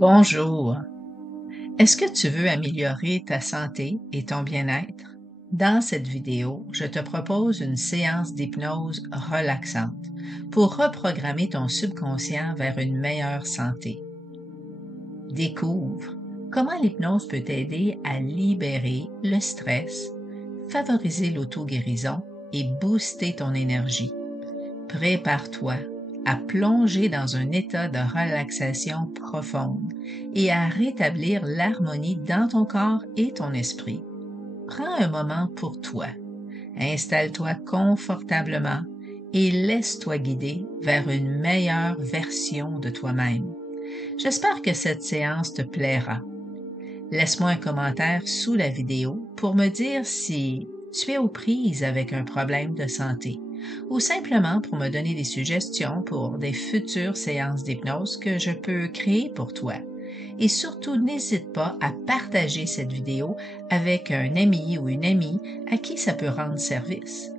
Bonjour. Est-ce que tu veux améliorer ta santé et ton bien-être? Dans cette vidéo, je te propose une séance d'hypnose relaxante pour reprogrammer ton subconscient vers une meilleure santé. Découvre comment l'hypnose peut t'aider à libérer le stress, favoriser l'auto-guérison et booster ton énergie. Prépare-toi à plonger dans un état de relaxation profonde et à rétablir l'harmonie dans ton corps et ton esprit. Prends un moment pour toi. Installe-toi confortablement et laisse-toi guider vers une meilleure version de toi-même. J'espère que cette séance te plaira. Laisse-moi un commentaire sous la vidéo pour me dire si tu es aux prises avec un problème de santé ou simplement pour me donner des suggestions pour des futures séances d'hypnose que je peux créer pour toi. Et surtout, n'hésite pas à partager cette vidéo avec un ami ou une amie à qui ça peut rendre service.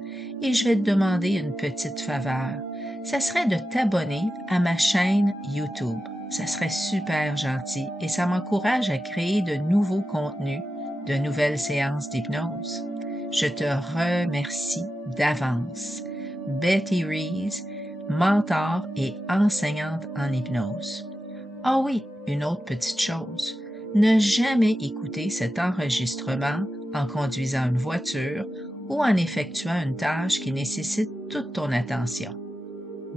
Et je vais te demander une petite faveur. Ça serait de t'abonner à ma chaîne YouTube. Ça serait super gentil et ça m'encourage à créer de nouveaux contenus, de nouvelles séances d'hypnose. Je te remercie d'avance. Betty Rees, mentor et enseignante en hypnose. Ah oui, une autre petite chose. Ne jamais écouter cet enregistrement en conduisant une voiture ou en effectuant une tâche qui nécessite toute ton attention.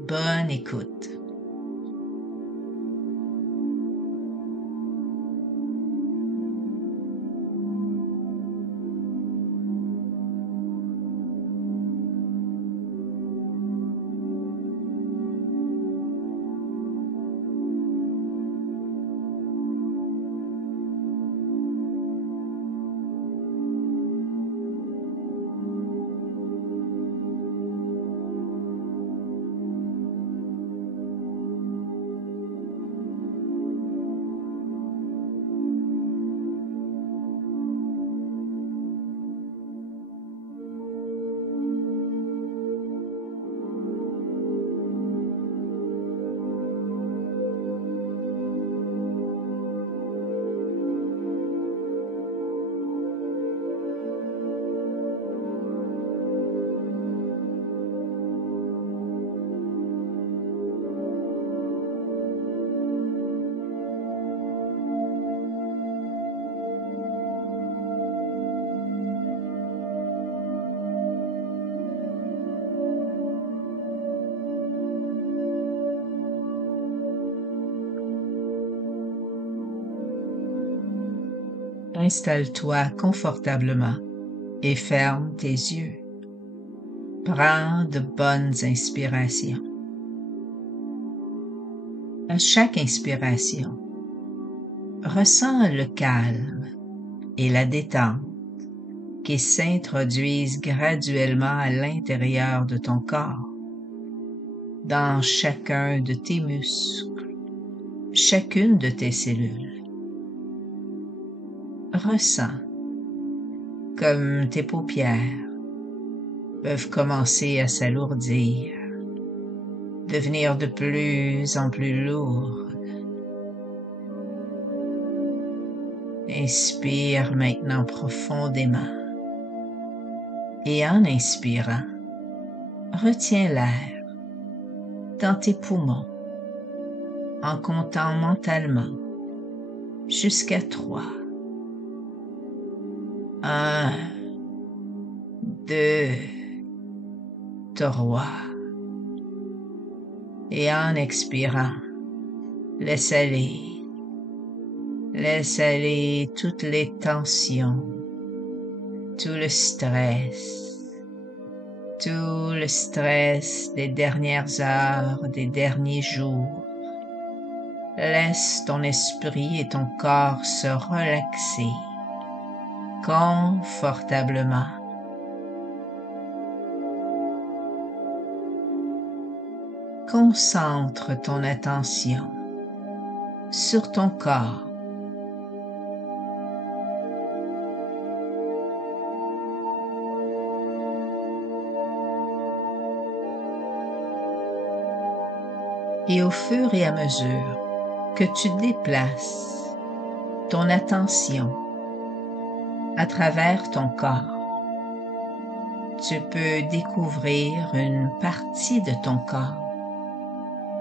Bonne écoute. Installe-toi confortablement et ferme tes yeux. Prends de bonnes inspirations. À chaque inspiration, ressens le calme et la détente qui s'introduisent graduellement à l'intérieur de ton corps, dans chacun de tes muscles, chacune de tes cellules. Ressens comme tes paupières peuvent commencer à s'alourdir, devenir de plus en plus lourdes. Inspire maintenant profondément et en inspirant, retiens l'air dans tes poumons en comptant mentalement jusqu'à 3. 1, 2, 3. Et en expirant, laisse aller toutes les tensions, tout le stress des dernières heures, des derniers jours. Laisse ton esprit et ton corps se relaxer confortablement. Concentre ton attention sur ton corps. Et au fur et à mesure que tu déplaces ton attention à travers ton corps. Tu peux découvrir une partie de ton corps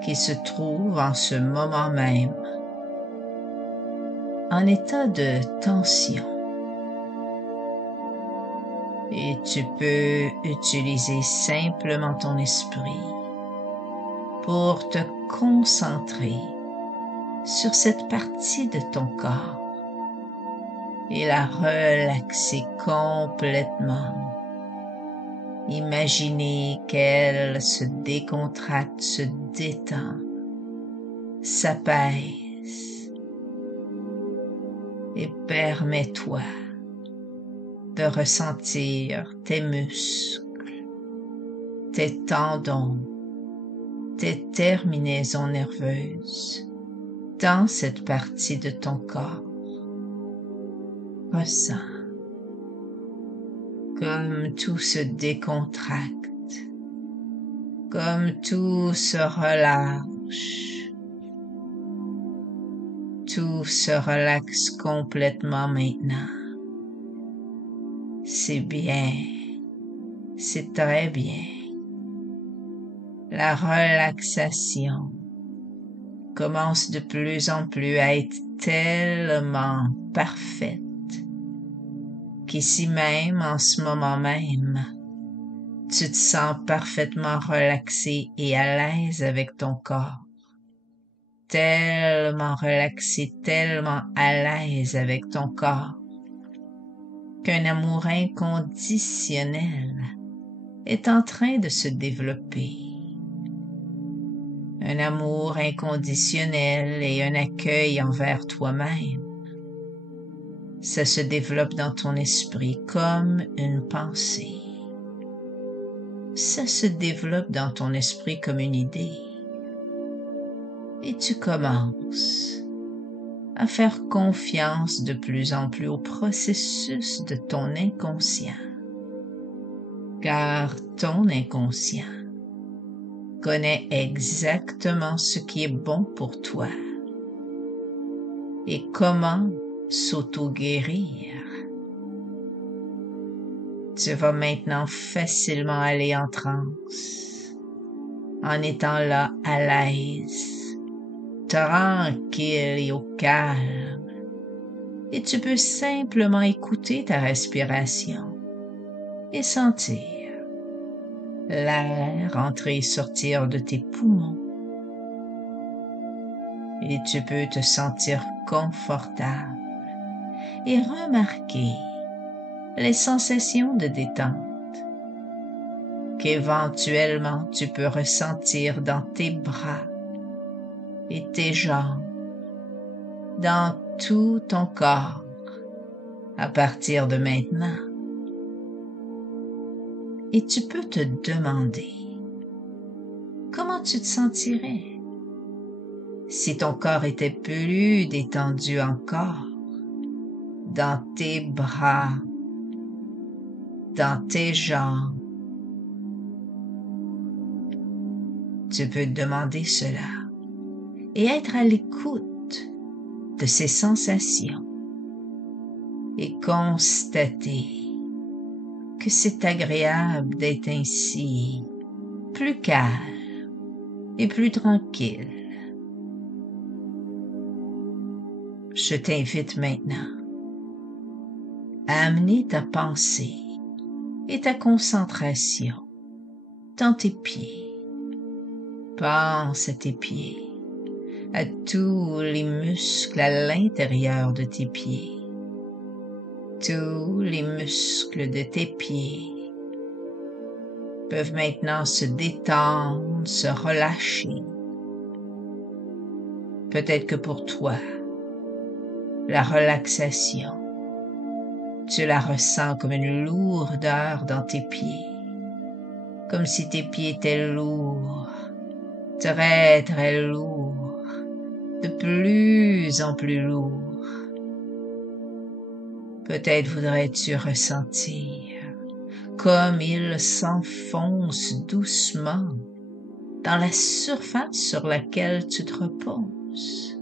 qui se trouve en ce moment même en état de tension. Et tu peux utiliser simplement ton esprit pour te concentrer sur cette partie de ton corps et la relaxer complètement. Imaginez qu'elle se décontracte, se détend, s'apaise et permets-toi de ressentir tes muscles, tes tendons, tes terminaisons nerveuses dans cette partie de ton corps. Ressens comme tout se décontracte, comme tout se relâche. Tout se relaxe complètement maintenant. C'est bien, c'est très bien. La relaxation commence de plus en plus à être tellement parfaite qu'ici même, en ce moment même, tu te sens parfaitement relaxé et à l'aise avec ton corps. Tellement relaxé, tellement à l'aise avec ton corps, qu'un amour inconditionnel est en train de se développer. Un amour inconditionnel et un accueil envers toi-même. Ça se développe dans ton esprit comme une pensée. Ça se développe dans ton esprit comme une idée. Et tu commences à faire confiance de plus en plus au processus de ton inconscient. Car ton inconscient connaît exactement ce qui est bon pour toi et comment s'auto-guérir. Tu vas maintenant facilement aller en transe, en étant là à l'aise, tranquille et au calme, et tu peux simplement écouter ta respiration et sentir l'air entrer et sortir de tes poumons. Et tu peux te sentir confortable et remarquer les sensations de détente qu'éventuellement tu peux ressentir dans tes bras et tes jambes, dans tout ton corps à partir de maintenant. Et tu peux te demander comment tu te sentirais si ton corps était plus détendu encore dans tes bras, dans tes jambes. Tu peux te demander cela et être à l'écoute de ces sensations et constater que c'est agréable d'être ainsi, plus calme et plus tranquille. Je t'invite maintenant à amener ta pensée et ta concentration dans tes pieds. Pense à tes pieds, à tous les muscles à l'intérieur de tes pieds. Tous les muscles de tes pieds peuvent maintenant se détendre, se relâcher. Peut-être que pour toi, la relaxation, tu la ressens comme une lourdeur dans tes pieds, comme si tes pieds étaient lourds, très très lourds, de plus en plus lourds. Peut-être voudrais-tu ressentir comme il s'enfonce doucement dans la surface sur laquelle tu te reposes.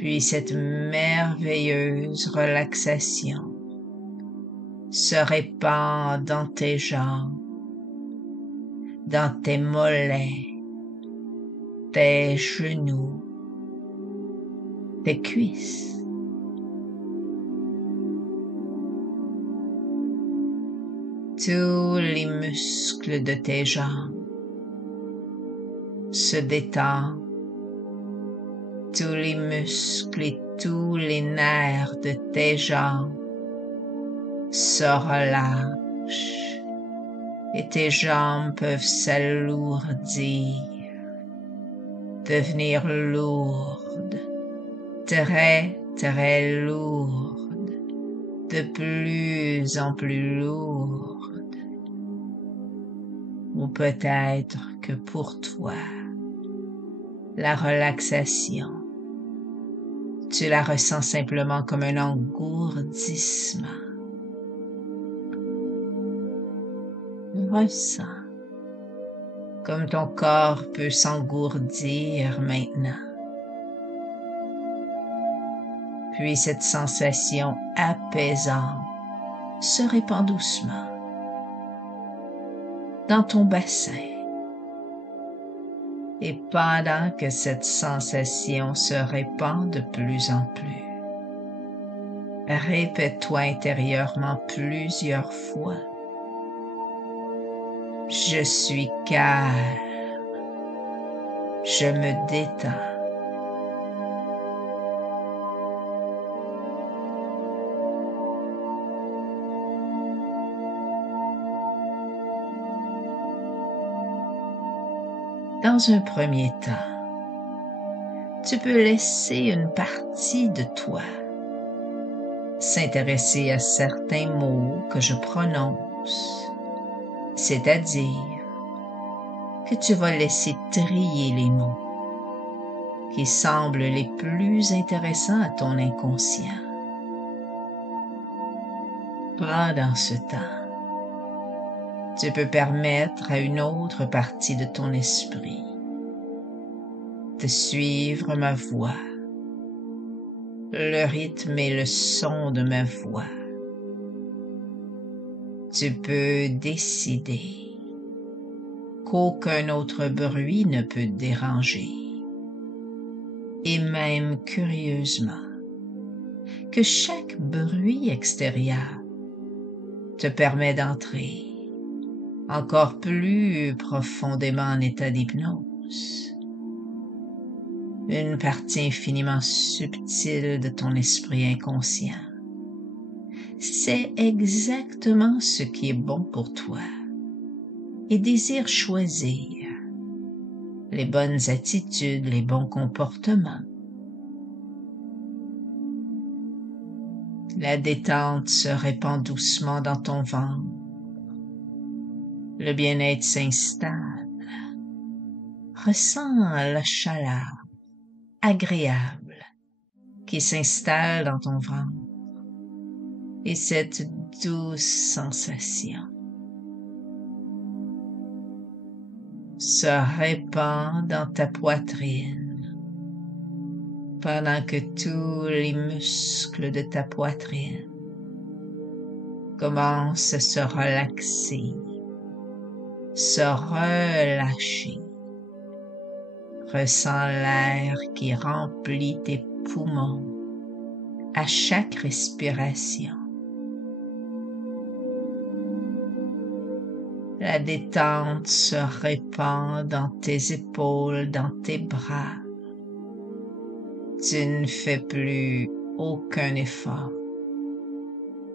Puis cette merveilleuse relaxation se répand dans tes jambes, dans tes mollets, tes genoux, tes cuisses. Tous les muscles de tes jambes se détendent, tous les muscles et tous les nerfs de tes jambes se relâchent et tes jambes peuvent s'alourdir, devenir lourdes, très très lourdes, de plus en plus lourdes. Ou peut-être que pour toi, la relaxation, tu la ressens simplement comme un engourdissement. Ressens comme ton corps peut s'engourdir maintenant. Puis cette sensation apaisante se répand doucement dans ton bassin. Et pendant que cette sensation se répand de plus en plus, répète-toi intérieurement plusieurs fois: je suis calme, je me détends. Dans un premier temps, tu peux laisser une partie de toi s'intéresser à certains mots que je prononce, c'est-à-dire que tu vas laisser trier les mots qui semblent les plus intéressants à ton inconscient. Pendant ce temps, tu peux permettre à une autre partie de ton esprit de suivre ma voix, le rythme et le son de ma voix. Tu peux décider qu'aucun autre bruit ne peut te déranger, et même curieusement, que chaque bruit extérieur te permet d'entrer encore plus profondément en état d'hypnose. Une partie infiniment subtile de ton esprit inconscient sait exactement ce qui est bon pour toi et désire choisir les bonnes attitudes, les bons comportements. La détente se répand doucement dans ton ventre. Le bien-être s'installe. Ressens la chaleur agréable qui s'installe dans ton ventre et cette douce sensation se répand dans ta poitrine pendant que tous les muscles de ta poitrine commencent à se relaxer, se relâcher. Ressens l'air qui remplit tes poumons à chaque respiration. La détente se répand dans tes épaules, dans tes bras. Tu ne fais plus aucun effort.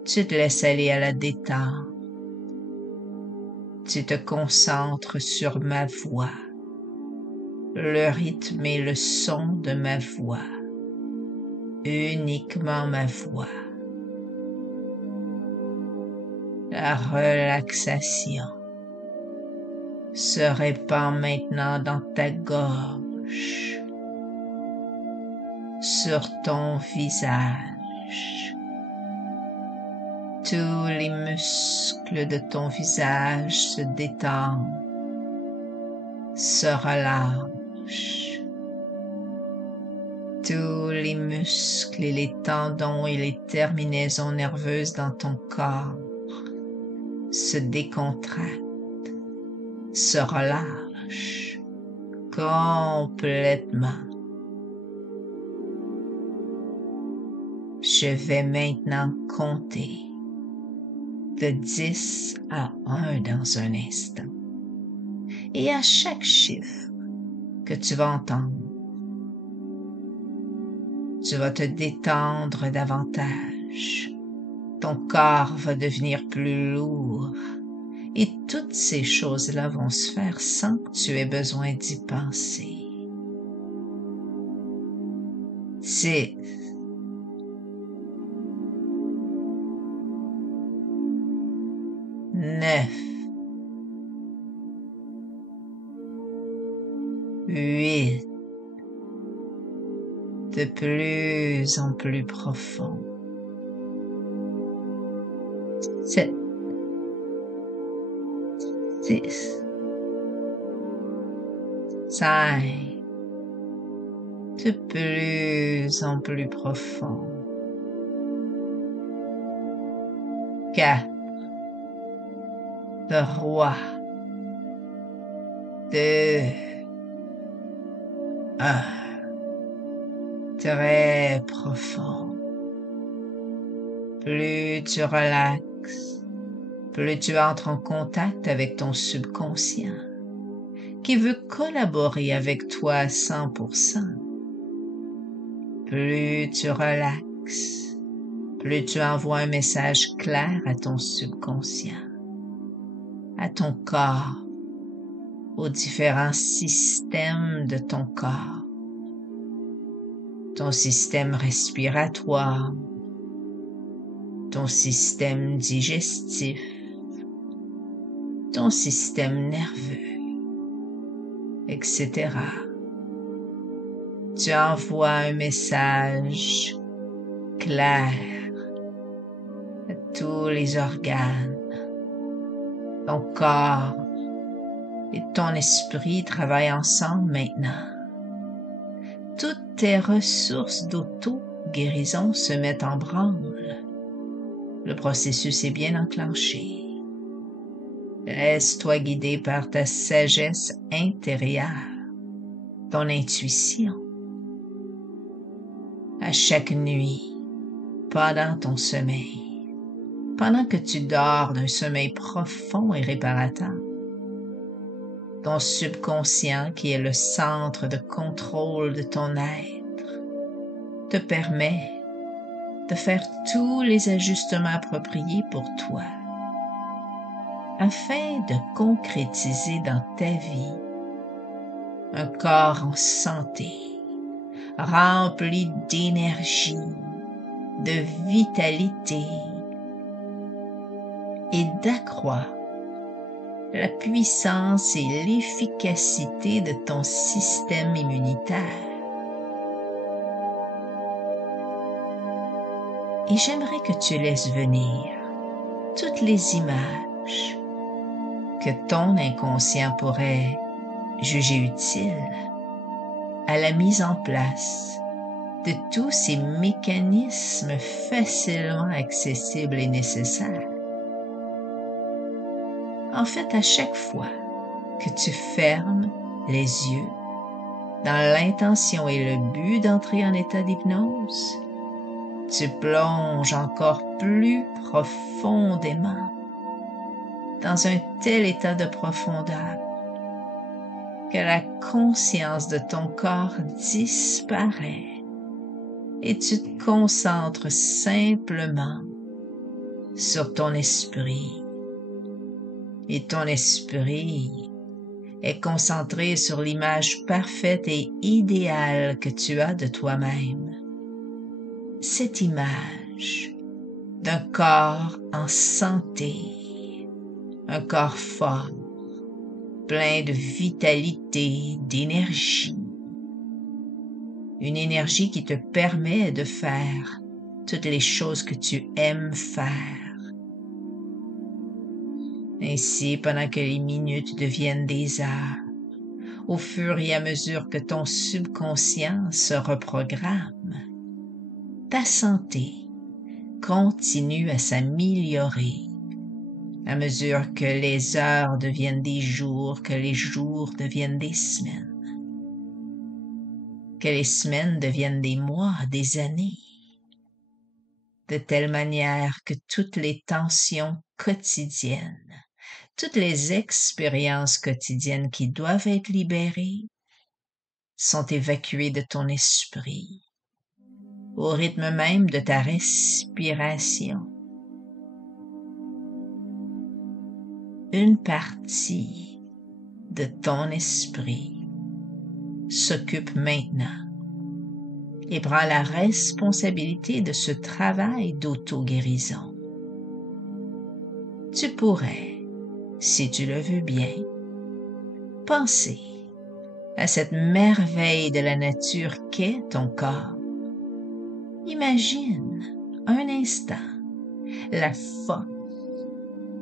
Tu te laisses aller à la détente. Tu te concentres sur ma voix, le rythme et le son de ma voix, uniquement ma voix. La relaxation se répand maintenant dans ta gorge, sur ton visage. Tous les muscles de ton visage se détendent, se relâchent. Tous les muscles et les tendons et les terminaisons nerveuses dans ton corps se décontractent, se relâchent complètement. Je vais maintenant compter de 10 à 1 dans un instant. Et à chaque chiffre que tu vas entendre, tu vas te détendre davantage. Ton corps va devenir plus lourd. Et toutes ces choses-là vont se faire sans que tu aies besoin d'y penser. 6, 9, 8, de plus en plus profond. 7, 6, 5, de plus en plus profond. 4, 3, 2, 1. Très profond. Plus tu relaxes, plus tu entres en contact avec ton subconscient, qui veut collaborer avec toi à 100%. Plus tu relaxes, plus tu envoies un message clair à ton subconscient, à ton corps, aux différents systèmes de ton corps, ton système respiratoire, ton système digestif, ton système nerveux, etc. Tu envoies un message clair à tous les organes. Ton corps et ton esprit travaillent ensemble maintenant. Toutes tes ressources d'auto-guérison se mettent en branle. Le processus est bien enclenché. Laisse-toi guider par ta sagesse intérieure, ton intuition. À chaque nuit, pendant ton sommeil, pendant que tu dors d'un sommeil profond et réparateur, ton subconscient, qui est le centre de contrôle de ton être, te permet de faire tous les ajustements appropriés pour toi, afin de concrétiser dans ta vie un corps en santé, rempli d'énergie, de vitalité, et d'accroître la puissance et l'efficacité de ton système immunitaire. Et j'aimerais que tu laisses venir toutes les images que ton inconscient pourrait juger utiles à la mise en place de tous ces mécanismes facilement accessibles et nécessaires. En fait, à chaque fois que tu fermes les yeux dans l'intention et le but d'entrer en état d'hypnose, tu plonges encore plus profondément dans un tel état de profondeur que la conscience de ton corps disparaît et tu te concentres simplement sur ton esprit. Et ton esprit est concentré sur l'image parfaite et idéale que tu as de toi-même. Cette image d'un corps en santé, un corps fort, plein de vitalité, d'énergie. Une énergie qui te permet de faire toutes les choses que tu aimes faire. Ainsi, pendant que les minutes deviennent des heures, au fur et à mesure que ton subconscient se reprogramme. Ta santé continue à s'améliorer à mesure que les heures deviennent des jours, que les jours deviennent des semaines, que les semaines deviennent des mois, des années, de telle manière que toutes les tensions quotidiennes, toutes les expériences quotidiennes qui doivent être libérées sont évacuées de ton esprit, au rythme même de ta respiration. Une partie de ton esprit s'occupe maintenant et prend la responsabilité de ce travail d'auto-guérison. Tu pourrais, si tu le veux bien, penser à cette merveille de la nature qu'est ton corps. Imagine un instant la force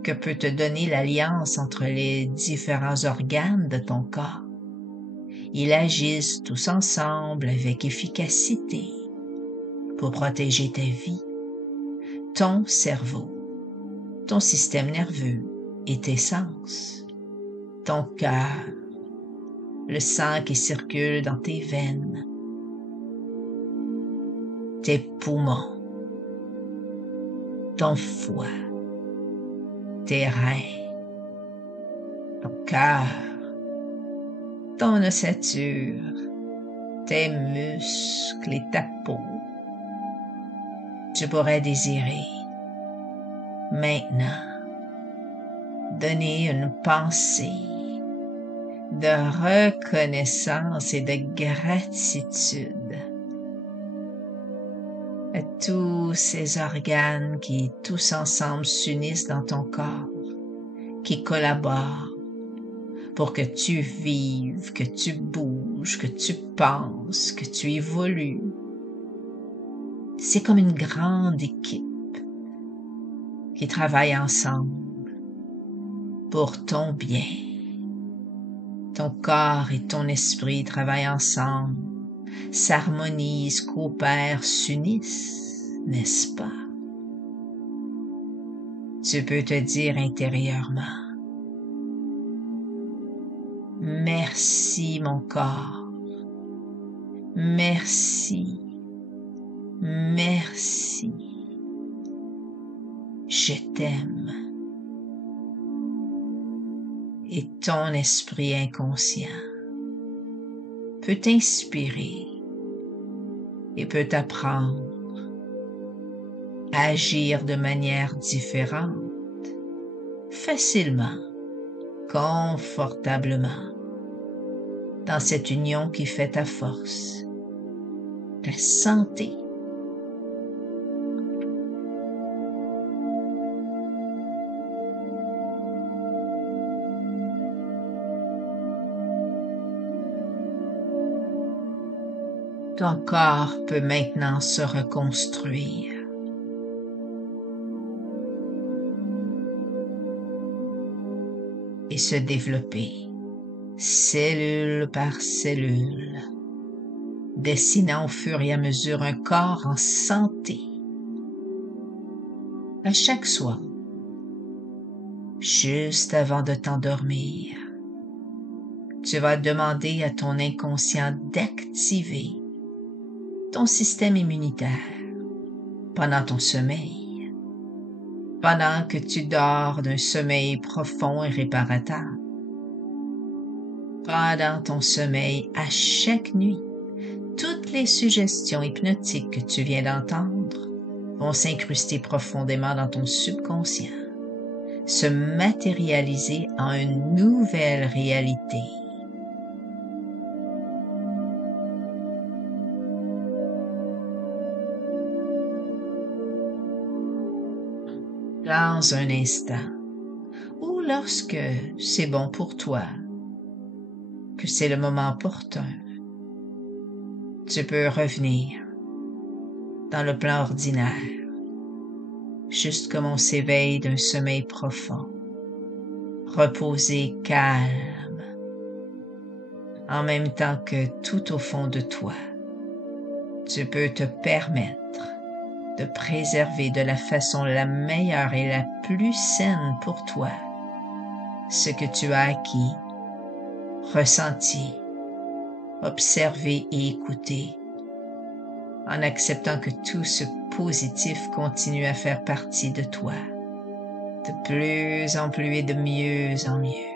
que peut te donner l'alliance entre les différents organes de ton corps. Ils agissent tous ensemble avec efficacité pour protéger ta vie, ton cerveau, ton système nerveux et tes sens, ton cœur, le sang qui circule dans tes veines, tes poumons, ton foie, tes reins, ton cœur, ton ossature, tes muscles et ta peau. Tu pourrais désirer maintenant donner une pensée de reconnaissance et de gratitude à tous ces organes qui tous ensemble s'unissent dans ton corps, qui collaborent pour que tu vives, que tu bouges, que tu penses, que tu évolues. C'est comme une grande équipe qui travaille ensemble pour ton bien. Ton corps et ton esprit travaillent ensemble, s'harmonisent, coopèrent, s'unissent, n'est-ce pas? Tu peux te dire intérieurement: merci mon corps, merci, merci, je t'aime. Et ton esprit inconscient peut t'inspirer et peut t'apprendre à agir de manière différente, facilement, confortablement, dans cette union qui fait ta force, ta santé. Ton corps peut maintenant se reconstruire. Et se développer, cellule par cellule, dessinant au fur et à mesure un corps en santé. À chaque soir, juste avant de t'endormir, tu vas demander à ton inconscient d'activer ton système immunitaire pendant ton sommeil, pendant que tu dors d'un sommeil profond et réparateur. Pendant ton sommeil, à chaque nuit, toutes les suggestions hypnotiques que tu viens d'entendre vont s'incruster profondément dans ton subconscient, se matérialiser en une nouvelle réalité. Dans un instant, ou lorsque c'est bon pour toi, que c'est le moment opportun, tu peux revenir dans le plan ordinaire, juste comme on s'éveille d'un sommeil profond, reposé, calme, en même temps que tout au fond de toi, tu peux te permettre de préserver de la façon la meilleure et la plus saine pour toi ce que tu as acquis, ressenti, observé et écouté, en acceptant que tout ce positif continue à faire partie de toi, de plus en plus et de mieux en mieux.